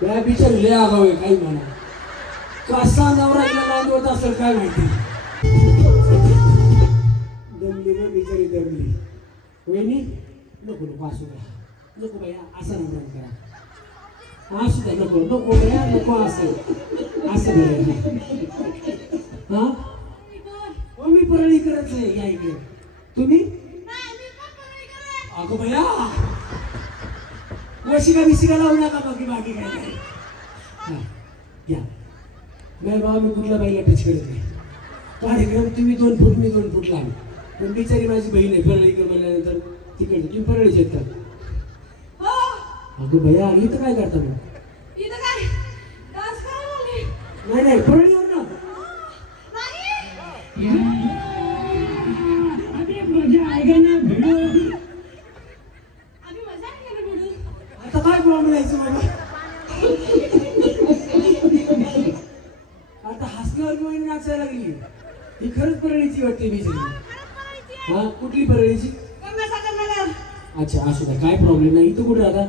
त्या बिचारी लय आगाव आहे, काही म्हणा कसा नवरा हिला नांदवत असेल काय माहिती. दमली ना बिचारी, दमली. वहिनी नको नको असू द्या, नको बाया असं नंबर करा, असू द्या, नको नको बाया, नको असं असं बरं. हा हो मी परळी करत आहे, या इकडे. तुम्ही अगो भया वशिका बिशिका लावू नका, बाकी बाकी काय नाही. हा या नाही बाबा, मी कुठल्या बाईला टच करत नाही. कार्यक्रम तुम्ही 2 फूट मी 2 फूट लांब, पण बिचारी माझी बहीण आहे परळीकर म्हणल्यानंतर तिकडे तुम्ही परळीच येत का? अगो भया इथं काय करता मग? नाही नाही परळीवर ना. आता काय प्रॉब्लेम यायचं बाबा? आता हसल्यावर घेऊन नाचायला लागली. ही खरंच परळीची वाटते बिचारी. हा कुठली परळीची? अच्छा असू द्या, काय प्रॉब्लेम नाही. इथं कुठे राहता?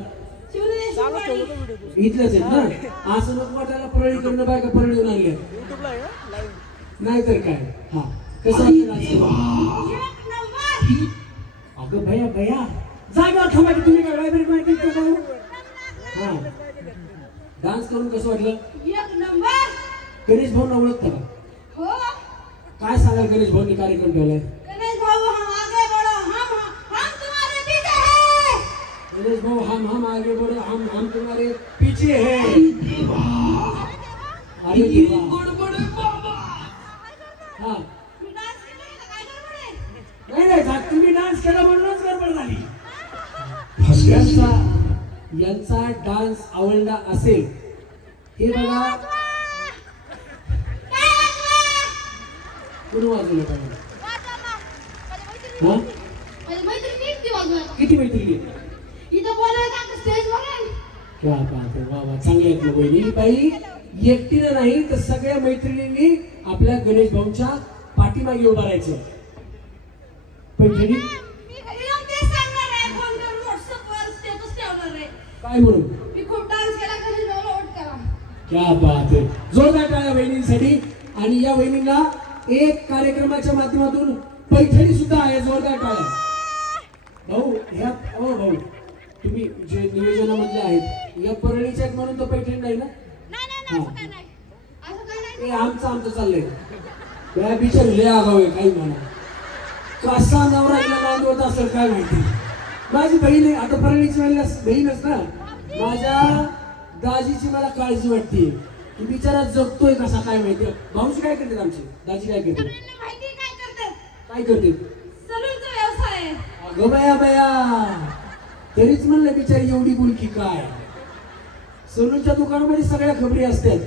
इथलंच आहेत ना. असं नको वाटायला परळीकडनं बायका परळीहून आणल्या नाही तर काय. हा कसं अगं भया भया जागेवर थांबा की तुम्ही काय लायब्ररी माहिती का? हा डान्स करून कसं वाटलं? एक नंबर. गणेश भाऊंना ओळखता का? हो. काय सांगाल गणेश भाऊंनी कार्यक्रम ठेवलाय? गणेश भाऊ हम आगे बढ़ो, हम तुम्हारे पीछे हैं. गणेश भाऊ हम आगे बढ़ो, हम तुम्हारे पीछे है. अरे देवा. हा मी डान्स केला तर काय गडबड आहे? नाही नाही तुम्ही डान्स केला म्हणूनच गडबड झाली. यांचा डान्स आवडला असेल हे बघा. कुणी वाजवलं पाहिजे? किती मैत्रिणी? इथं बोलायला का स्टेज वर? क्या बात आहे, वा वा, चांगले आहेत ना बहिणी. बाई एकटीनं नाही तर सगळ्या मैत्रिणींनी आपल्या गणेश भाऊंच्या पाठीमागे उभा राहायचं. पैठणी काय म्हणून? मी खूप डान्स केला, गणेश भाऊला वोट करा. क्या बात आहे, जोरदार टाळ्या बहिणींसाठी. आणि या बहिणींना एक कार्यक्रमाच्या माध्यमातून पैठणी सुद्धा आहे. जोरदार टाळ्या. भाऊ ह्या भाऊ तुम्ही जे नियोजनामधले आहेत या परळीच्या म्हणून तर पैठणी नाही ना? हे आमचं चाललंय. त्या बिचारी लय आगाव आहे, काही म्हणा कसा नवरा हिला नांदवत असेल काय माहिती. माझी बहीण आहे, आता परळीची बहीणच ना. माझ्या दाजीची मला काळजी वाटते. ती बिचारा जगतोय कसा काय माहिती. भाऊजी काय करतात आमचे? दाजी काय करतात? काय करते? सलूनचा व्यवसाय आहे. अगं बया बया, तरीच म्हणलं बिचारी एवढी बुलकी काय. सलूनच्या दुकानामध्ये सगळ्या खबरी असतात.